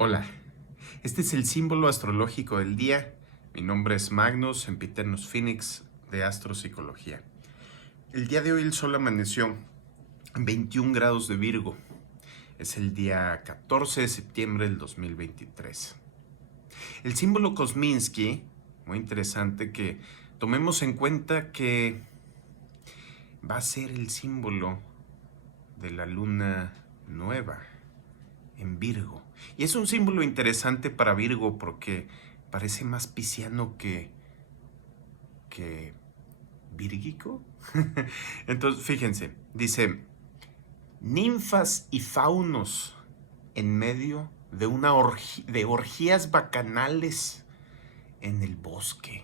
Hola, este es el símbolo astrológico del día. Mi nombre es Magnus Sempiternus Phoenix de Astropsicología. El día de hoy el sol amaneció en 21 grados de Virgo. Es el día 14 de septiembre del 2023. El símbolo Kosminski, muy interesante que tomemos en cuenta que va a ser el símbolo de la luna nueva en Virgo. Y es un símbolo interesante para Virgo porque parece más pisciano que virgico. Entonces, fíjense, dice, ninfas y faunos en medio de de orgías bacanales en el bosque.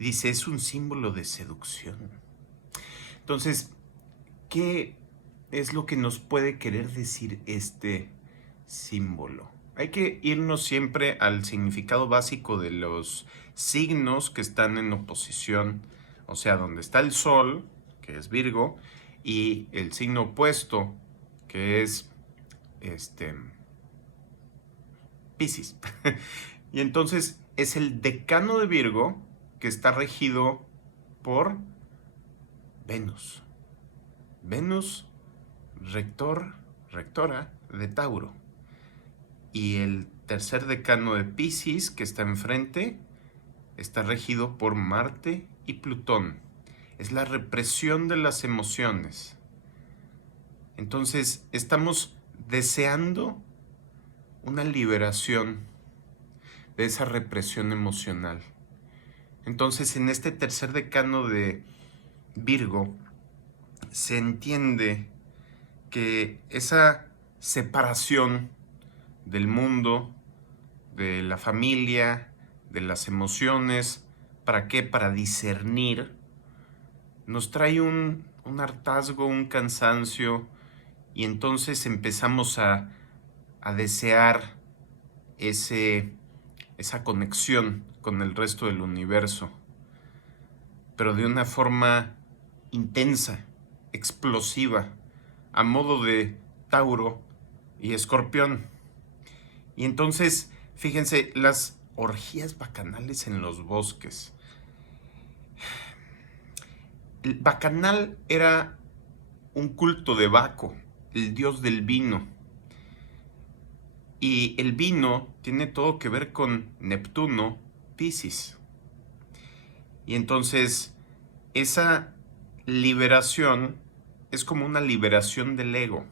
Dice, es un símbolo de seducción. Entonces, ¿qué es lo que nos puede querer decir este símbolo? Hay que irnos siempre al significado básico de los signos que están en oposición, o sea, donde está el Sol, que es Virgo, y el signo opuesto, que es Piscis. Y entonces es el decano de Virgo que está regido por Venus. Venus, rectora de Tauro. Y el tercer decano de Piscis, que está enfrente, está regido por Marte y Plutón. Es la represión de las emociones. Entonces, estamos deseando una liberación de esa represión emocional. Entonces, en este tercer decano de Virgo, se entiende que esa separación del mundo, de la familia, de las emociones, ¿para qué? Para discernir, nos trae un hartazgo, un cansancio, y entonces empezamos a desear esa conexión con el resto del universo, pero de una forma intensa, explosiva, a modo de Tauro y Escorpión. Y entonces, fíjense, las orgías bacanales en los bosques. El bacanal era un culto de Baco, el dios del vino. Y el vino tiene todo que ver con Neptuno, Piscis. Y entonces, esa liberación es como una liberación del ego,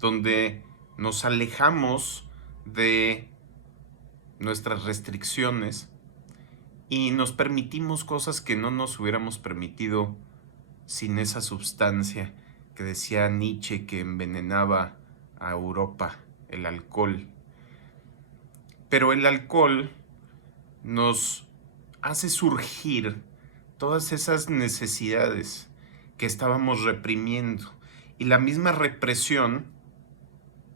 donde nos alejamos de nuestras restricciones y nos permitimos cosas que no nos hubiéramos permitido sin esa sustancia que decía Nietzsche que envenenaba a Europa, el alcohol. Pero el alcohol nos hace surgir todas esas necesidades que estábamos reprimiendo. Y la misma represión,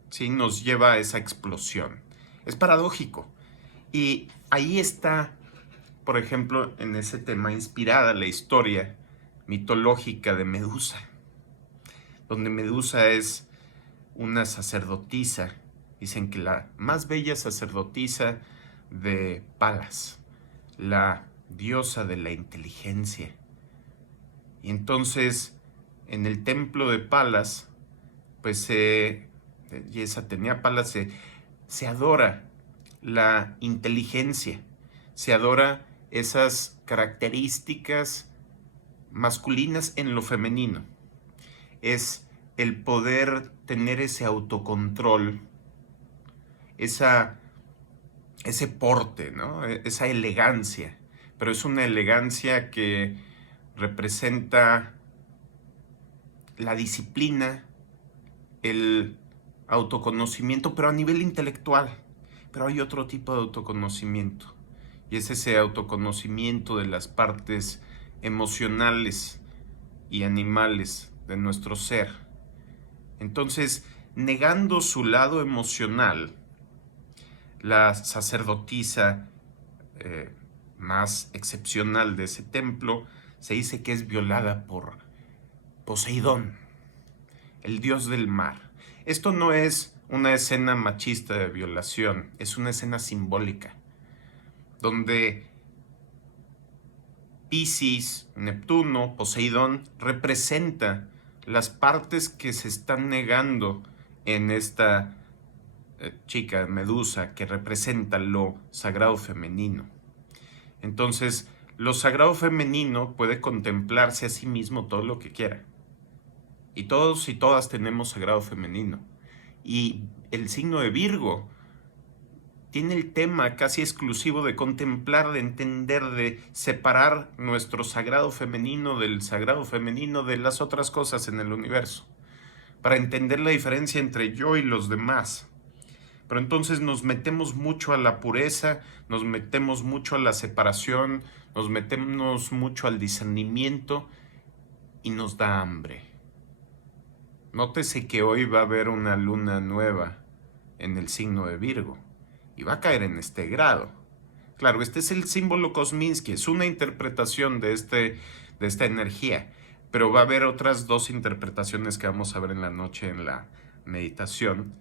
¿sí?, nos lleva a esa explosión. Es paradójico. Y ahí está, por ejemplo, en ese tema inspirada la historia mitológica de Medusa, donde Medusa es una sacerdotisa, dicen que la más bella sacerdotisa de Palas, la diosa de la inteligencia. Y entonces, en el templo de Palas, pues y esa tenía Palas, se adora la inteligencia, se adora esas características masculinas en lo femenino. Es el poder tener ese autocontrol, ese porte, ¿no? Esa elegancia, pero es una elegancia que representa la disciplina, el autoconocimiento, pero a nivel intelectual. Pero hay otro tipo de autoconocimiento, y es ese autoconocimiento de las partes emocionales y animales de nuestro ser. Entonces, negando su lado emocional, la sacerdotisa más excepcional de ese templo se dice que es violada por Poseidón, el dios del mar. Esto no es una escena machista de violación, es una escena simbólica, donde Piscis, Neptuno, Poseidón, representa las partes que se están negando en esta chica, Medusa, que representa lo sagrado femenino. Entonces, lo sagrado femenino puede contemplarse a sí mismo todo lo que quiera. Y todos y todas tenemos sagrado femenino. Y el signo de Virgo tiene el tema casi exclusivo de contemplar, de entender, de separar nuestro sagrado femenino del sagrado femenino de las otras cosas en el universo, para entender la diferencia entre yo y los demás. Pero entonces nos metemos mucho a la pureza, nos metemos mucho a la separación, nos metemos mucho al discernimiento y nos da hambre. Nótese que hoy va a haber una luna nueva en el signo de Virgo y va a caer en este grado. Claro, este es el símbolo Kosminski, es una interpretación de esta energía, pero va a haber otras dos interpretaciones que vamos a ver en la noche en la meditación,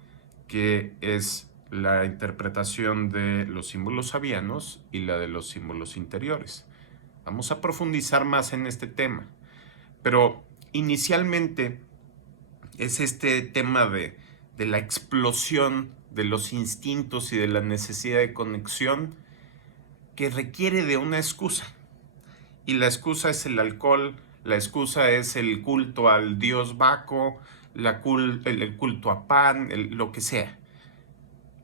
que es la interpretación de los símbolos avianos y la de los símbolos interiores. Vamos a profundizar más en este tema, pero inicialmente es este tema de la explosión de los instintos y de la necesidad de conexión que requiere de una excusa. Y la excusa es el alcohol, la excusa es el culto al dios Baco, el culto a Pan, lo que sea.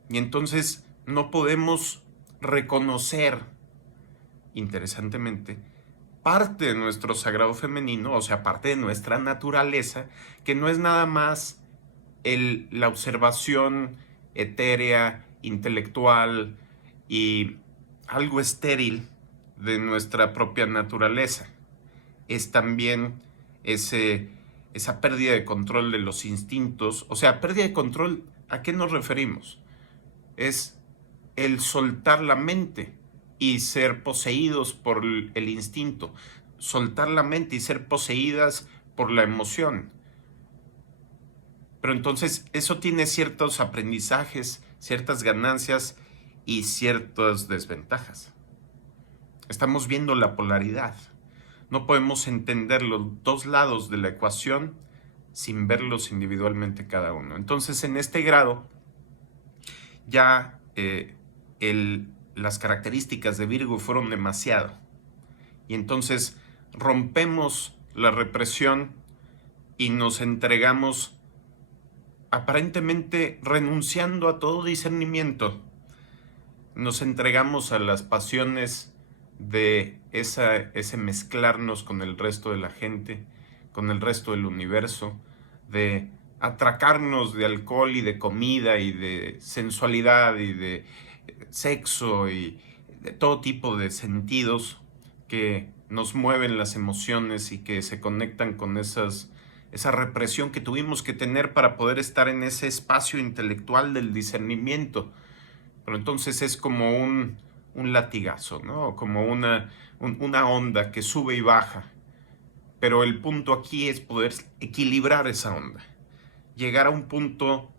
Y entonces no podemos reconocer, interesantemente, parte de nuestro sagrado femenino, o sea, parte de nuestra naturaleza, que no es nada más la observación etérea, intelectual y algo estéril de nuestra propia naturaleza. Es también esa pérdida de control de los instintos. O sea, pérdida de control, ¿a qué nos referimos? Es el soltar la mente y ser poseídos por el instinto, soltar la mente y ser poseídas por la emoción. Pero entonces eso tiene ciertos aprendizajes, ciertas ganancias y ciertas desventajas. Estamos viendo la polaridad. No podemos entender los dos lados de la ecuación sin verlos individualmente cada uno. Entonces, en este grado, ya las características de Virgo fueron demasiado. Y entonces rompemos la represión y nos entregamos aparentemente renunciando a todo discernimiento. Nos entregamos a las pasiones de ese mezclarnos con el resto de la gente, con el resto del universo, de atracarnos de alcohol y de comida y de sensualidad y de sexo y de todo tipo de sentidos que nos mueven las emociones y que se conectan con esa represión que tuvimos que tener para poder estar en ese espacio intelectual del discernimiento. Pero entonces es como un latigazo, ¿no? Como una onda que sube y baja. Pero el punto aquí es poder equilibrar esa onda. Llegar a un punto,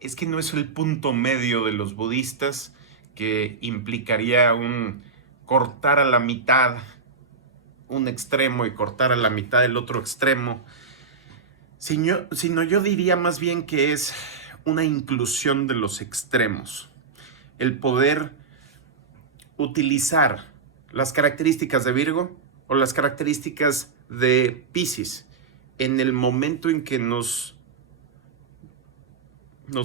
es que no es el punto medio de los budistas, que implicaría cortar a la mitad un extremo y cortar a la mitad el otro extremo, sino yo diría más bien que es una inclusión de los extremos. El poder utilizar las características de Virgo o las características de Piscis en el momento en que nos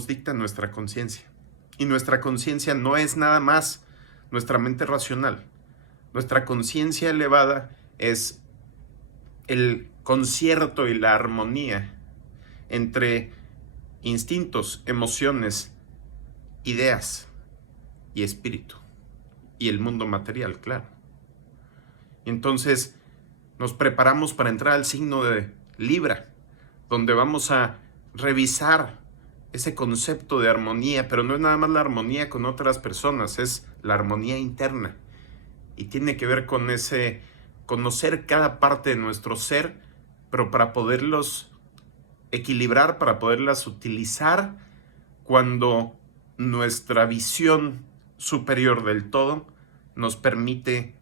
dicta nuestra conciencia. Y nuestra conciencia no es nada más nuestra mente racional. Nuestra conciencia elevada es el concierto y la armonía entre instintos, emociones, ideas y espíritu. Y el mundo material, claro. Y entonces nos preparamos para entrar al signo de Libra, donde vamos a revisar ese concepto de armonía, pero no es nada más la armonía con otras personas, es la armonía interna. Y tiene que ver con ese conocer cada parte de nuestro ser, pero para poderlos equilibrar, para poderlas utilizar cuando nuestra visión superior del todo nos permite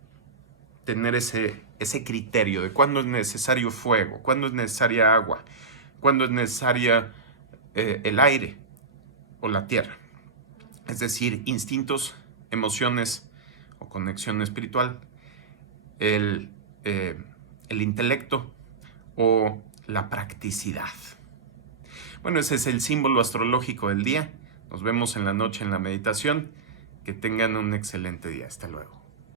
tener ese criterio de cuándo es necesario fuego, cuándo es necesaria agua, cuándo es necesaria el aire o la tierra. Es decir, instintos, emociones o conexión espiritual, el intelecto o la practicidad. Bueno, ese es el símbolo astrológico del día. Nos vemos en la noche en la meditación. Que tengan un excelente día. Hasta luego.